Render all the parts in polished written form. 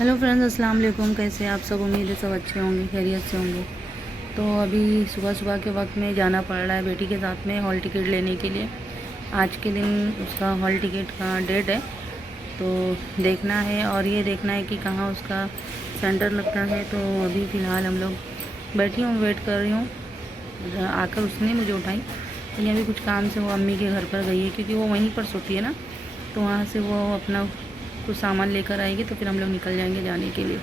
Hello friends, अस्सलाम वालेकुम। कैसे आप सब? उम्मीद है सब अच्छे होंगे, खैरियत से होंगे। तो अभी सुबह सुबह के वक्त में जाना पड़ रहा है बेटी के साथ में हॉल टिकट लेने के लिए। आज के दिन उसका हॉल टिकट का डेट है, तो देखना है और ये देखना है कि कहाँ उसका सेंटर लगता है। तो अभी फ़िलहाल हम लोग बैठी हूँ, वेट कर रही हूँ। आकर उसने मुझे उठाई, तो अभी कुछ काम से वो अम्मी के घर पर गई है, क्योंकि वो वहीं पर सोती है ना। तो वहाँ से वो अपना कुछ सामान लेकर आएगी, तो फिर हम लोग निकल जाएंगे जाने के लिए।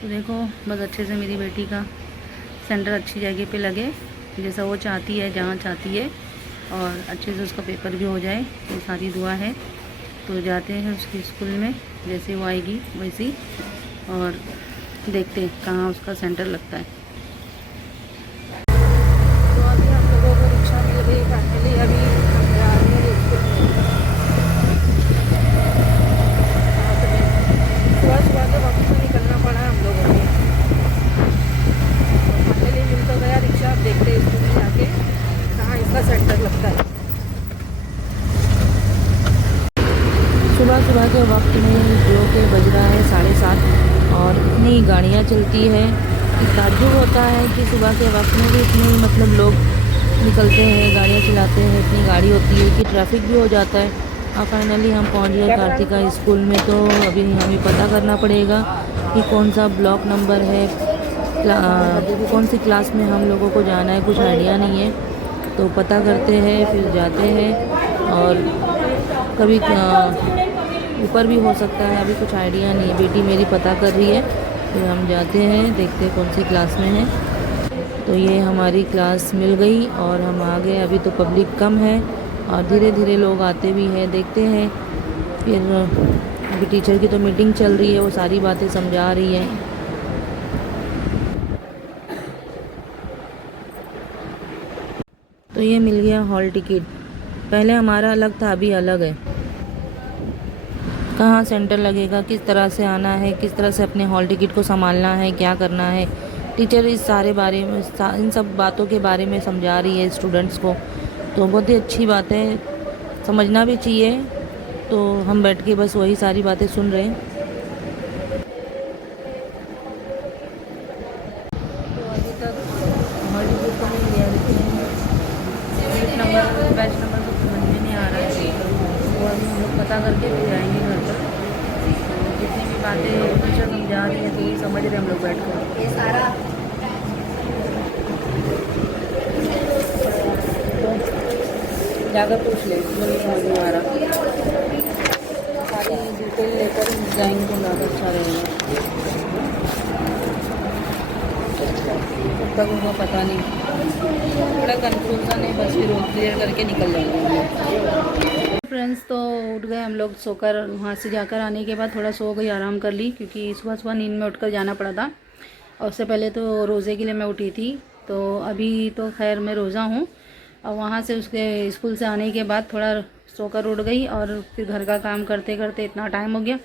तो देखो, बस अच्छे से मेरी बेटी का सेंटर अच्छी जगह पे लगे, जैसा वो चाहती है, जहाँ चाहती है, और अच्छे से उसका पेपर भी हो जाए, ये सारी दुआ है। तो जाते हैं उसकी स्कूल में, जैसे वो आएगी वैसी, और देखते हैं कहाँ उसका सेंटर लगता है। तो अभी हम लोगों को रिक्शा मिल गई फाइनली। अभी हम जा रहे हैं स्कूल में। सुबह सुबह के वक्त में निकलना पड़ा हम लोगों को। तो फाइनली मिल तो गया रिक्शा। अब देखते हैं स्कूल में जाके कहाँ इसका सेंटर लगता है। सुबह सुबह के वक्त में जो कि बज रहा है 7:30, और इतनी गाड़ियाँ चलती है कि ताज्जुब होता है कि सुबह के वक्त में भी इतने मतलब लोग निकलते हैं, गाड़ियाँ चलाते हैं, इतनी गाड़ी होती है कि ट्रैफिक भी हो जाता है। अब फाइनली हम पहुंच गए कार्तिका स्कूल में। तो अभी हमें पता करना पड़ेगा कि कौन सा ब्लॉक नंबर है, कौन सी क्लास में हम लोगों को जाना है, कुछ आइडिया नहीं है। तो पता करते हैं, फिर जाते हैं। और कभी ऊपर भी हो सकता है, अभी कुछ आइडिया नहीं है। बेटी मेरी पता कर रही है, फिर हम जाते हैं, देखते हैं कौन सी क्लास में है। तो ये हमारी क्लास मिल गई और हम आ गए। अभी तो पब्लिक कम है और धीरे धीरे लोग आते भी हैं, देखते हैं। फिर अभी टीचर की तो मीटिंग चल रही है, वो सारी बातें समझा रही है। तो ये मिल गया हॉल टिकट। पहले हमारा अलग था, अभी अलग है। कहाँ सेंटर लगेगा, किस तरह से आना है, किस तरह से अपने हॉल टिकट को संभालना है, क्या करना है। टीचर इस सारे बारे में, इन सब बातों के बारे में समझा रही है स्टूडेंट्स को। तो बहुत ही अच्छी बात है, समझना भी चाहिए। तो हम बैठ के बस वही सारी बातें सुन रहे हैं। तो अभी तक हॉल टिकट तो मिल गया, लेकिन सीट नंबर, बैच नंबर तो समझ में नहीं आ रहा है। तो अभी हम लोग पता करके फिर जाएंगे घर पर। तो जितनी भी बातें टीचर समझा रही है तो वही समझ रहे हम लोग बैठ कर। ये सारा जाकर पूछ ले, मुझे नहीं समझ में आ रहा। सारी डिटेल लेकर जाएंगे तो ज़्यादा अच्छा रहेगा। तब तक उनको पता नहीं, थोड़ा कंफ्यूजन है, बस फिर वो क्लियर करके निकल जाएंगे। फ्रेंड्स, तो उठ गए हम लोग सोकर। वहाँ से जाकर आने के बाद थोड़ा सो गई, आराम कर ली, क्योंकि सुबह सुबह नींद में उठकर जाना पड़ा था। और उससे पहले तो रोज़े के लिए मैं उठी थी। तो अभी तो खैर मैं रोज़ा हूँ। और वहाँ से उसके स्कूल से आने के बाद थोड़ा सोकर उठ गई, और फिर घर का काम करते करते इतना टाइम हो गया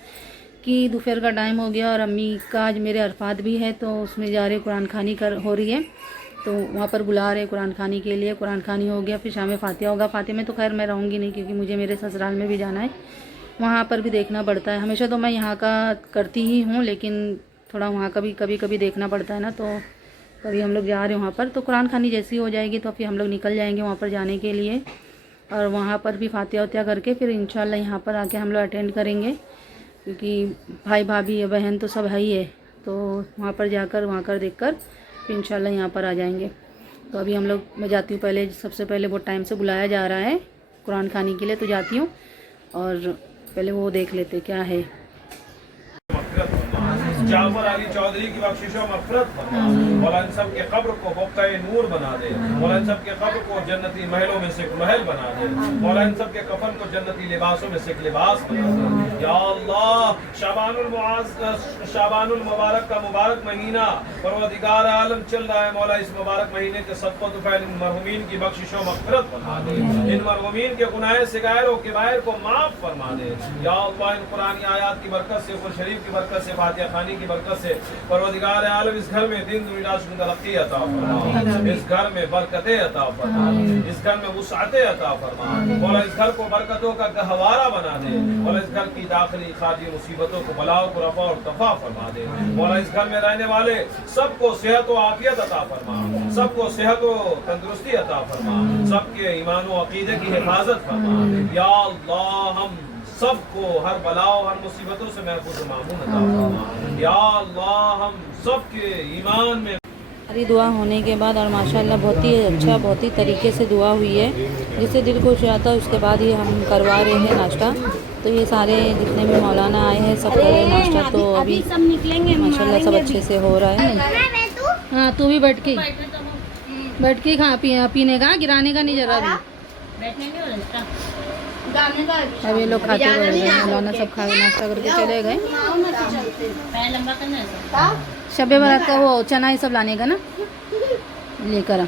कि दोपहर का टाइम हो गया। और अम्मी का आज मेरे अरफात भी है, तो उसमें जा रहे कुरान खानी हो रही है। तो वहाँ पर बुला रहे कुरान खानी के लिए। कुरान खानी हो गया, फिर शाम में फातिहा होगा। फातिहा में तो खैर मैं रहूँगी नहीं, क्योंकि मुझे मेरे ससुराल में भी जाना है, वहाँ पर भी देखना पड़ता है। हमेशा तो मैं यहाँ का करती ही हूँ, लेकिन थोड़ा वहाँ का भी कभी कभी देखना पड़ता है ना। तो कभी हम लोग जा रहे हैं वहाँ पर। तो कुरान खानी जैसी हो जाएगी तो फिर हम लोग निकल जाएंगे वहाँ पर जाने के लिए। और वहाँ पर भी फातिहा उतिहा करके फिर इंशाल्लाह यहाँ पर आके हम लोग अटेंड करेंगे, क्योंकि भाई भाभी बहन तो सब है ही है। तो वहाँ पर जाकर वहाँ कर देख कर फिर इंशाल्लाह यहाँ पर आ जाएंगे। तो अभी हम लोग, मैं जाती हूँ पहले, सबसे पहले बहुत टाइम से बुलाया जा रहा है कुरान खानी के लिए, तो जाती हूँ और पहले वो देख लेते क्या है। जाफर अली चौधरी की बख्शिशों मग़फ़िरत फरमा, मौला इन सब के कब्र को बक़ाए नूर बना दे, मौला इन सब के कब्र को जन्नती महलों में से एक महल बना दे, मौला इन सब के कफन को जन्नती लिबासों में से एक लिबास बना दे। या अल्लाह, शाबानुल मुबारक का मुबारक महीना परवरदिगार आलम चल रहा है। मौला इस मुबारक महीने के सदक़ों तुफ़ैल इन मरहूमीन की बख्शिशों मग़फ़िरत फरमा दे, इन मरहूमीन के गुनाह सिगायर और किबायर को माफ़ फरमा दे। या अल्लाह, इन कुरानी आयात की बरकत से, कुरान शरीफ की बरकत से, फातिहा खानी की बरकत से परवरदिगार आलम इस घर में दिन दुनिया की तरक्की अता फरमा, इस घर में बरकतें अता फरमा, इस घर में वुसअतें अता फरमा। मौला इस घर को बरकतों का गहवारा बना दे। मौला इस घर की दाखिली खारजी मुसीबतों को बलाओं को रफा और तफा फरमा दे। मौला इस घर में रहने वाले सबको सेहत व आफियत अता फरमा, सबको सेहत व तंदुरुस्ती अता फरमा, सबके ईमान व अकीदे की हिफाजत फरमा। या अल्लाह हम सबको हर बलाओं हर मुसीबतों से महफूज मामून अता फरमा। या अल्लाह हम सबके ईमान में सारी दुआ होने के बाद और माशाल्लाह बहुत ही अच्छा बहुत ही तरीके से दुआ हुई है, जिससे दिल खुश आता है। उसके बाद ये हम करवा रहे हैं नाश्ता। तो ये सारे जितने भी मौलाना आए हैं सब कर रहे हैं नाश्ता। तो अभी सब निकलेंगे माशाल्लाह सब अच्छे से हो रहा है। हाँ तू भी बैठ के खा पीने का, गिराने का नहीं जरा भी। अब ये लोग खाते हुए गए, मौलाना सब खा नाश्ता करके चले गए। शबे बारात का वो चना ये सब लाने का ना, लेकर आ।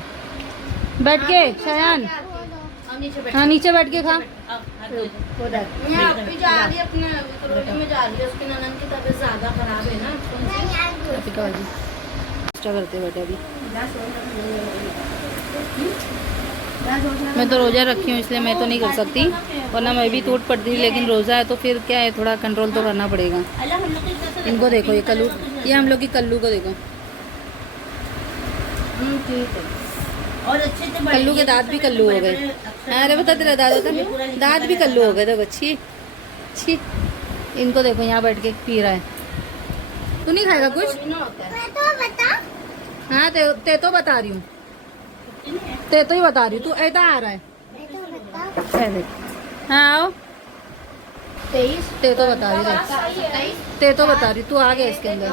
बैठ के शयान, हाँ नीचे बैठ के खा। नाश्ता करते बैठे अभी। मैं तो रोज़ा रखी हूँ इसलिए मैं तो नहीं कर सकती, वरना मैं भी टूट पड़ती। लेकिन रोज़ा है तो फिर क्या है, थोड़ा कंट्रोल तो करना पड़ेगा। इनको देखो, ये कल्लू, ये हम लोग की कल्लू को देखो। और अच्छे से कल्लू के दांत भी कल्लू हो गए। अरे बता तेरा दांत भी कल्लू हो गए। देखो छी छी, इनको देखो यहाँ बैठ के पी रहा है। तू नहीं खाएगा कुछ? हाँ ते तो बता रही हूँ, ते तो ही बता रही हूँ। तू ऐसा आ रहा है, हाँ आओ। 23 ते तो बता रही है, ते तो बता रही तू आ गया इसके अंदर।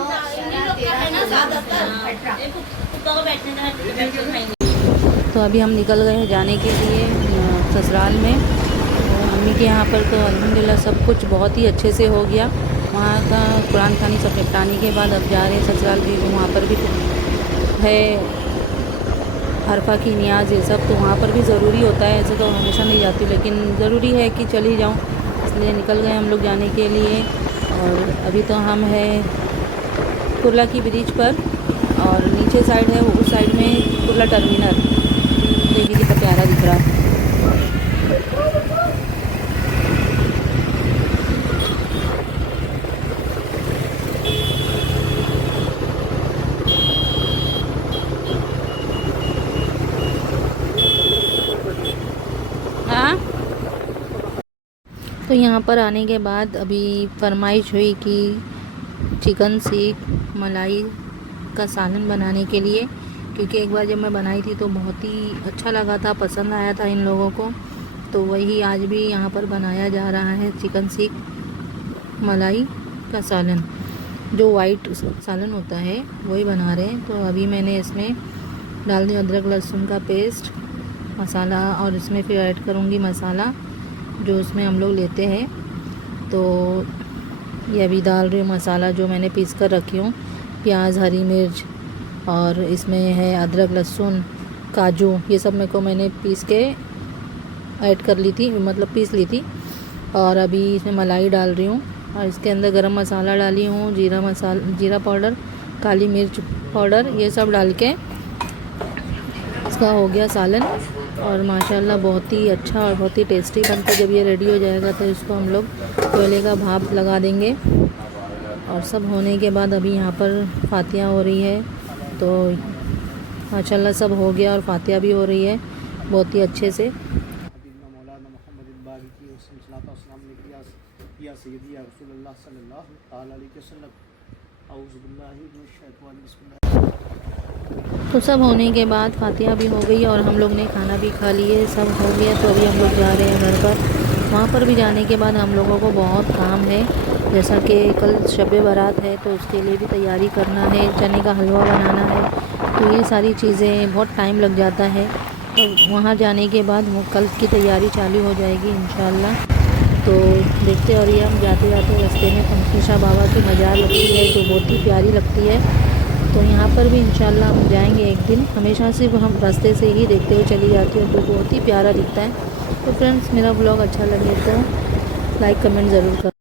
तो अभी हम निकल गए हैं जाने के लिए ससुराल में। मम्मी के यहाँ पर तो अल्हम्दुलिल्लाह सब कुछ बहुत ही अच्छे से हो गया। वहाँ का कुरान खानी सब निपटाने के बाद अब जा रहे हैं ससुराल भी। वहाँ पर भी है अरफा की नियाज़ ये सब, तो वहाँ पर भी ज़रूरी होता है। ऐसे तो हमेशा नहीं जाती, लेकिन ज़रूरी है कि चली जाऊँ, इसलिए निकल गए हम लोग जाने के लिए। और अभी तो हम हैं कुर्ला की ब्रिज पर, और नीचे साइड है उस साइड में कुर्ला टर्मिनल। देखिए कितना प्यारा दिख रहा है। हाँ तो यहाँ पर आने के बाद अभी फरमाइश हुई कि चिकन सीख मलाई का सालन बनाने के लिए, क्योंकि एक बार जब मैं बनाई थी तो बहुत ही अच्छा लगा था, पसंद आया था इन लोगों को। तो वही आज भी यहाँ पर बनाया जा रहा है, चिकन सीख मलाई का सालन। जो वाइट सालन होता है वही बना रहे हैं। तो अभी मैंने इसमें डाल दिया अदरक लहसुन का पेस्ट, मसाला, और इसमें फिर ऐड करूँगी मसाला जो उसमें हम लोग लेते हैं। तो ये अभी डाल रही हूँ मसाला जो मैंने पीस कर रखी हूँ, प्याज, हरी मिर्च, और इसमें है अदरक लहसुन, काजू, ये सब मेरे को मैंने पीस के ऐड कर ली थी, मतलब पीस ली थी। और अभी इसमें मलाई डाल रही हूँ, और इसके अंदर गरम मसाला डाली हूँ, जीरा पाउडर, काली मिर्च पाउडर, ये सब डाल के इसका हो गया सालन। और माशाल्लाह बहुत ही अच्छा और बहुत ही टेस्टी बनकर जब ये रेडी हो जाएगा तो इसको हम लोग कोयले का भाप लगा देंगे। और सब होने के बाद अभी यहाँ पर फातिहा हो रही है। तो माशाल्लाह सब हो गया और फातिहा भी हो रही है बहुत ही अच्छे से। तो सब होने के बाद फातिहा भी हो गई और हम लोग ने खाना भी खा लिए, सब हो गया। तो अभी हम लोग जा रहे हैं घर पर। वहाँ पर भी जाने के बाद हम लोगों को बहुत काम है, जैसा कि कल शब बारात है तो उसके लिए भी तैयारी करना है, चने का हलवा बनाना है। तो ये सारी चीज़ें बहुत टाइम लग जाता है। तो वहाँ जाने के बाद वो कल की तैयारी चालू हो जाएगी इंशाल्लाह। तो देखते, और ये हम जाते जाते रास्ते में पंखीशाह बाबा की मज़ार लगती है जो बहुत ही प्यारी लगती है। तो यहाँ पर भी इंशाल्लाह हम जाएंगे एक दिन। हमेशा से हम रास्ते से ही देखते हुए चली जाती हूँ, तो बहुत ही प्यारा दिखता है। तो फ्रेंड्स, मेरा ब्लॉग अच्छा लगे तो लाइक कमेंट ज़रूर करें।